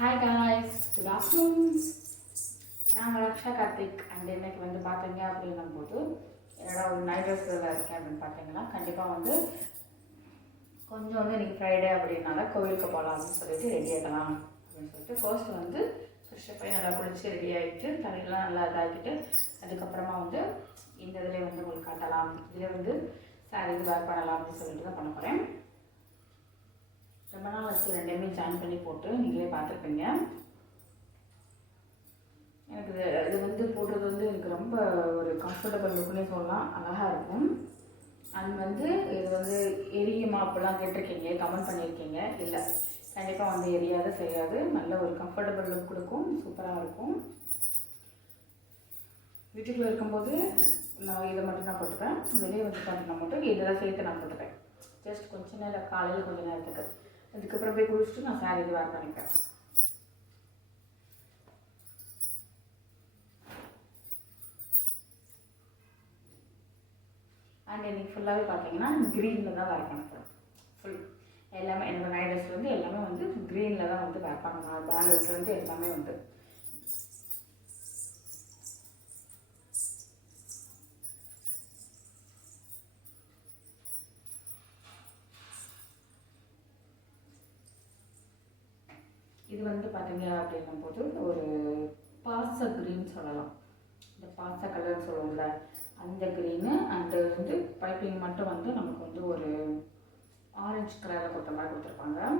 Hi guys, good afternoon. நான் ரக்ஷா Karthik. And இன்னைக்கு வந்து பார்த்தீங்க அப்படின்னும் போது என்னோட ஒரு நைட் ட்ரெஸ்ஸில் இருக்கேன் அப்படின்னு பார்த்தீங்கன்னா, கண்டிப்பாக வந்து கொஞ்சம் வந்து இன்றைக்கி ஃப்ரைடே அப்படின்னால கோவிலுக்கு போகலாம் அப்படின்னு சொல்லிட்டு ரெடி ஆகலாம் அப்படின்னு சொல்லிட்டு ஃபர்ஸ்ட் வந்து ஃப்ரெஷ்ஷப் போய் நல்லா குளிச்சு ரெடி ஆகிட்டு தலையெல்லாம் நல்லா இதாகிட்டு அதுக்கப்புறமா வந்து இந்த இதில் வந்து உங்களுக்கு காட்டலாம், இதில் வந்து சாரி இது வேர் பண்ணலாம் அப்படின்னு சொல்லிட்டு தான் பண்ண போகிறேன். ரொம்ப நாள் வச்சு ரெண்டையுமே ஜாயின் பண்ணி போட்டு நீங்களே பார்த்துருப்பீங்க. எனக்கு இது வந்து போடுறது வந்து எனக்கு ரொம்ப ஒரு கம்ஃபர்டபுள் லுக்குன்னே சொல்லலாம், அழகாக இருக்கும். அண்ட் வந்து இது வந்து எரியுமா அப்படிலாம் கேட்டிருக்கீங்க, கமெண்ட் பண்ணியிருக்கீங்க. இல்லை, கண்டிப்பாக வந்து எரியாது, செய்யாது. நல்ல ஒரு கம்ஃபர்டபுள் லுக் கொடுக்கும், சூப்பராக இருக்கும். வீட்டுக்குள்ளே இருக்கும்போது நான் இதை மட்டும் நான் போட்டுப்பேன், வெளியே வந்து பார்த்தீங்கன்னா மட்டும் இதெல்லாம் சேர்த்து நான் போட்டுப்பேன். ஜஸ்ட் கொஞ்சம் நேரம் காலையில் கொஞ்சம் நேரத்துக்கு, அதுக்கப்புறம் போய் குளிச்சுட்டு நான் சாரி இது வேர் பண்ணிப்பேன். அண்ட் இன்றைக்கி ஃபுல்லாகவே பார்த்தீங்கன்னா க்ரீனில் தான் வேர் பண்ண போகிறேன். ஃபுல் எல்லாமே என்னோடய நைட் ட்ரெஸ் வந்து எல்லாமே வந்து க்ரீனில் தான் வந்து வேர் பண்ணணும். பேங்கிள்ஸ் வந்து எல்லாமே வந்து இது வந்து பார்த்தீங்க அப்படின்னும் போது ஒரு பாச க்ரீன் சொல்லலாம். இந்த பாச கலர் சொல்லுவோம்ல, அந்த க்ரீனு. அண்டு வந்து பைப்பிங் மட்டும் வந்து நமக்கு வந்து ஒரு ஆரஞ்சு கலரில் கொடுத்த மாதிரி கொடுத்துருப்பாங்க.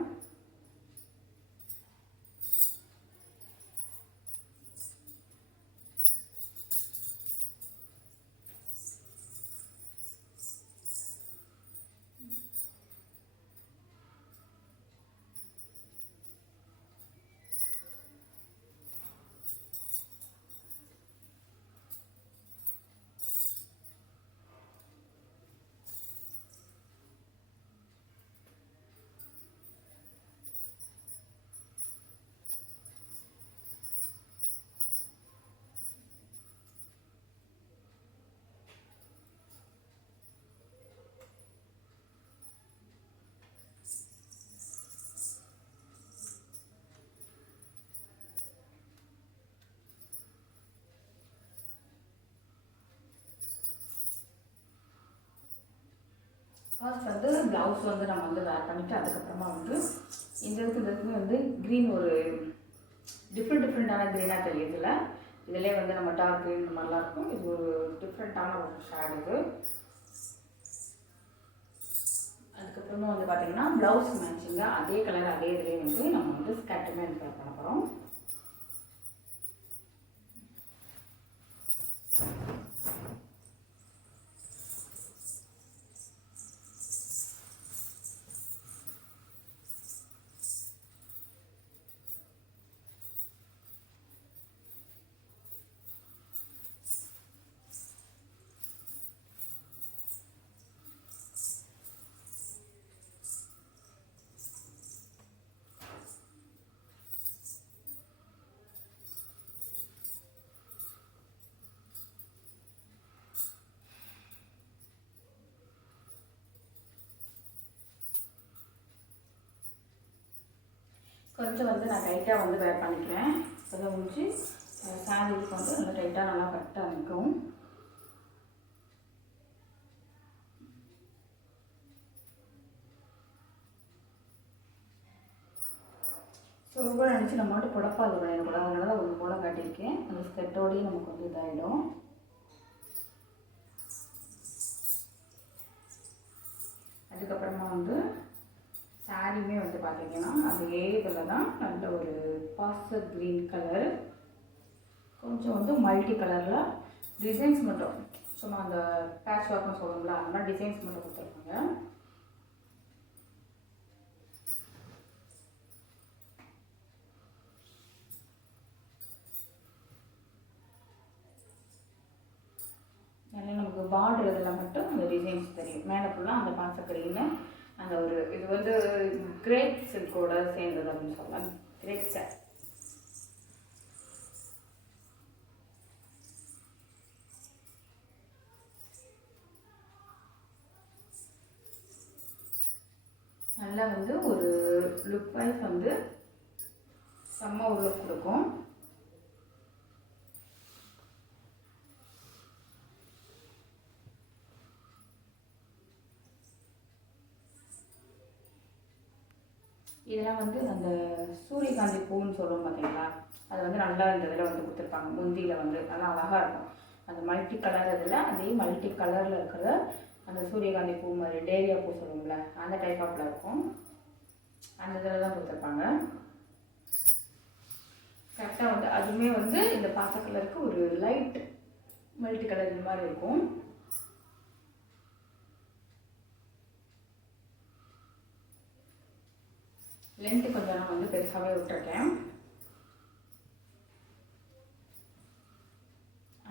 ஃபர்ஸ்ட் வந்து ப்ளவுஸ் வந்து நம்ம வந்து வேர் பண்ணிவிட்டு அதுக்கப்புறமா வந்து இந்த இதுக்குமே வந்து க்ரீன் ஒரு டிஃப்ரெண்ட்டான க்ரீனாக தெரியுதுல. இதிலே வந்து நம்ம டார்க் க்ரீன் இந்த மாதிரிலாம் இருக்கும். இது ஒரு டிஃப்ரெண்ட்டான ஒரு ஷேட் இது. அதுக்கப்புறமா வந்து பார்த்திங்கன்னா ப்ளவுஸ் மேட்சிங்காக அதே கலர் அதே இதுலேயே வந்து நம்ம வந்து ஸ்கர்ட்டுமே வந்து வேர் பண்ண போகிறோம். கொஞ்சம் வந்து நான் டைட்டாக வந்து வேர் பண்ணிக்கிறேன். அதை முடிச்சு சாரீக்கு வந்து நல்லா டைட்டாக நல்லா கரெக்டாக நிற்கும். ஸோ ரொம்ப நினச்சி நம்ம மட்டும் புடப்பாது கூட, அதனால தான் ஒரு போல காட்டியிருக்கேன். அந்த ஸ்கர்ட்டோடையும் நமக்கு வந்து இதாகிடும். அதுக்கப்புறமா வந்து சாரியுமே வந்து பார்த்திங்கன்னா அதே இதில் தான் நல்ல ஒரு பாஸ்டர் க்ரீன் கலர், கொஞ்சம் வந்து மல்டி கலரில் டிசைன்ஸ் மட்டும் சும்மா அந்த பேட்ச் ஒர்க்னு சொல்லுவோம்ல, அந்த மாதிரி டிசைன்ஸ் மட்டும் கொடுத்துருக்காங்க. நல்லா நமக்கு பார்டர் இதில் மட்டும் அந்த டிசைன்ஸ் தெரியும். மேலே ஃபுல்லாக அந்த பாச க்ரீனு, அந்த ஒரு இது வந்து கிரேப் சில்கோட சேர்ந்தது அப்படின்னு சொல்லலாம். கிரேப் சார் நல்லா வந்து ஒரு லுக் வைஸ் வந்து செம்ம உள்ள கொடுக்கும். இதெல்லாம் வந்து அந்த சூரியகாந்தி பூன்னு சொல்லுவோம் பார்த்தீங்களா, அது வந்து நல்லா இந்த இதில் வந்து கொடுத்துருப்பாங்க. முந்தியில் வந்து நல்லா அழகாக இருக்கும். அந்த மல்டி கலர் இதில் அதே மல்டி கலரில் இருக்கிற அந்த சூரியகாந்தி பூ மாதிரி டேரியா பூ சொல்லுவோம்ல, அந்த டைப் ஆஃபில் இருக்கும். அந்த இதில் தான் கொடுத்துருப்பாங்க. கரெக்டாக வந்து அதுவுமே வந்து இந்த பாச கலருக்கு ஒரு லைட் மல்டி கலர் இந்த மாதிரி இருக்கும். லென்த்து கொஞ்சம் நான் வந்து பெருசாகவே விட்டுருக்கேன்.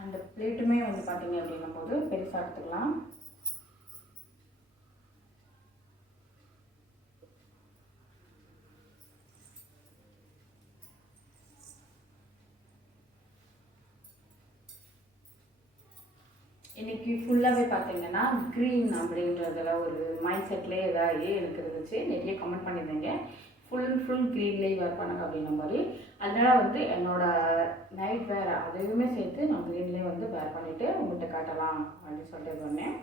அந்த பிளேட்டுமே வந்து பார்த்தீங்க அப்படின்னும் போது பெருசாக எடுத்துக்கலாம். இன்றைக்கி ஃபுல்லாகவே பார்த்தீங்கன்னா க்ரீன் அப்படின்றதில் ஒரு மைண்ட் செட்லேயே இதாகி எனக்கு இருந்துச்சு. நிறைய கமெண்ட் பண்ணியிருந்தீங்க ஃபுல் க்ரீன்லேயே வேர் பண்ணுங்க அப்படின்ற மாதிரி. அதனால் வந்து என்னோடய நைட் வேர் அதையுமே சேர்த்து நான் க்ரீன்லேயே வந்து வேர் பண்ணிவிட்டு உங்கள்கிட்ட காட்டலாம் அப்படின்னு சொல்லிட்டு சொன்னேன்.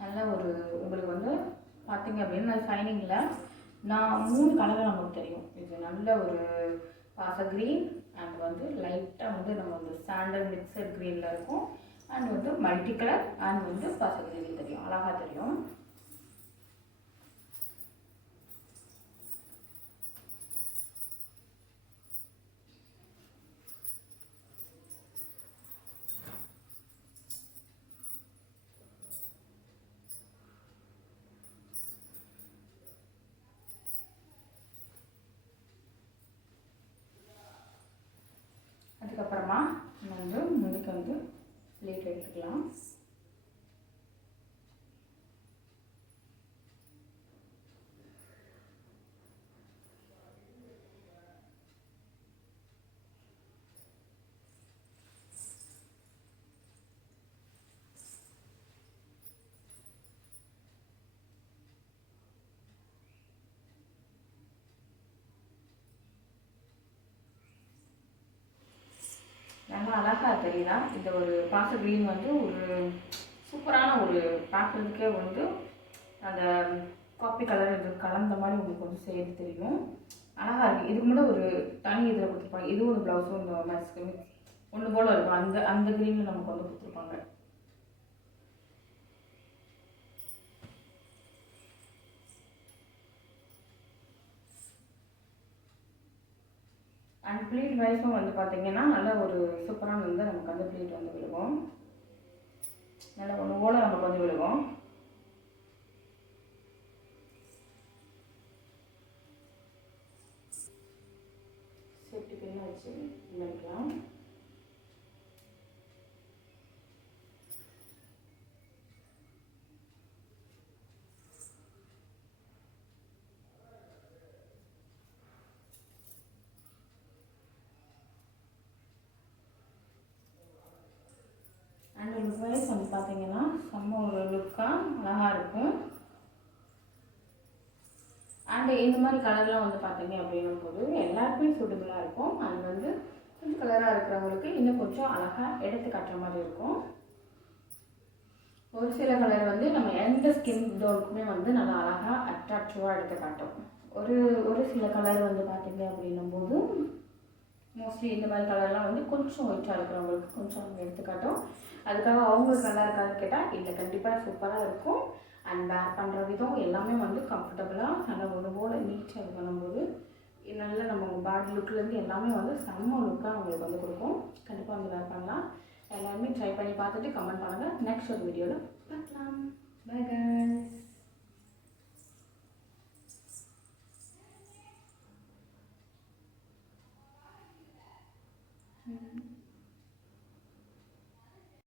நல்ல ஒரு உங்களுக்கு வந்து பார்த்தீங்க அப்படின்னா ஷைனிங்கில் நான் 3 கலர் நமக்கு தெரியும். இது நல்ல ஒரு பாச க்ரீன் அண்ட் வந்து லைட்டாக வந்து நம்ம வந்து சாண்டல் மிக்சர் க்ரீனில் இருக்கும். அண்ட் வந்து மல்டி கலர் அண்ட் வந்து பாச க்ரீன் தெரியும், அழகாக தெரியும். அதுக்கப்புறமா நம்ம வந்து முன்னுக்கு வந்து பிளேட் எடுத்துக்கலாம். நல்லா அழகாக தெரியுதா? இந்த ஒரு பாச க்ரீன் வந்து ஒரு சூப்பரான ஒரு பார்க்குறதுக்கே வந்து அந்த காப்பி கலர் இது கலந்த மாதிரி உங்களுக்கு வந்து சேர்த்து தெரியும். அழகாக இருக்குது. இதுக்கு முன்னாடி ஒரு தனி இதில் கொடுத்துருப்பாங்க. இதுவும் ஒரு ப்ளவுஸும் இந்த மேட்ச்க்கு ஒன்று போல் இருக்கும். அந்த அந்த க்ரீனில் நமக்கு வந்து கொடுத்துருப்பாங்க. அண்ட் ப்ளீட் வைஸும் வந்து பார்த்தீங்கன்னா நல்ல ஒரு சூப்பரான வந்து நமக்கு வந்து ப்ளீட் வந்து விழுகும். நல்லா ஒன்று போல் நமக்கு வந்து விழுகும். சேஃப்டி பின் வச்சு பண்ணிக்கலாம். அண்ட் ஒரு ப்ரைஸ் வந்து பார்த்தீங்கன்னா செம்ம ஒரு லுக்காக அழகாக இருக்கும். அண்டு இந்த மாதிரி கலர்லாம் வந்து பார்த்தீங்க அப்படின்னும் போது எல்லாருக்குமே சூட்டபுளாக இருக்கும். அது வந்து கொஞ்சம் கலராக இருக்கிறவங்களுக்கு இன்னும் கொஞ்சம் அழகாக எடுத்து காட்டுற மாதிரி இருக்கும். ஒரு சில கலர் வந்து நம்ம எந்த ஸ்கின் டோனுக்குமே வந்து நல்லா அழகாக அட்ராக்டிவாக எடுத்து காட்டும். ஒரு சில கலர் வந்து பார்த்தீங்க அப்படின்னும் போது மோஸ்ட்லி இந்த மாதிரி கலர்லாம் வந்து கொஞ்சம் ஒயிட்டாக இருக்கிறவங்களுக்கு கொஞ்சம் எடுத்துக்காட்டும். அதுக்காக அவங்களுக்கு நல்லா இருக்கான்னு கேட்டால் இல்லை, கண்டிப்பாக சூப்பராக இருக்கும். அண்ட் வேர் பண்ணுற விதம் எல்லாமே வந்து கம்ஃபர்டபுளாக நல்லா ஒன்று போல் நீட்டாக இது பண்ணும்போது நல்ல நம்ம பாடி லுக்லேருந்து எல்லாமே வந்து செம்ம லுக்காக உங்களுக்கு வந்து கொடுக்கும். கண்டிப்பாக வந்து வேர் பண்ணலாம். எல்லாருமே ட்ரை பண்ணி பார்த்துட்டு கமெண்ட் பண்ணுங்கள். நெக்ஸ்ட் ஒரு வீடியோவில் பார்க்கலாம். Bye guys.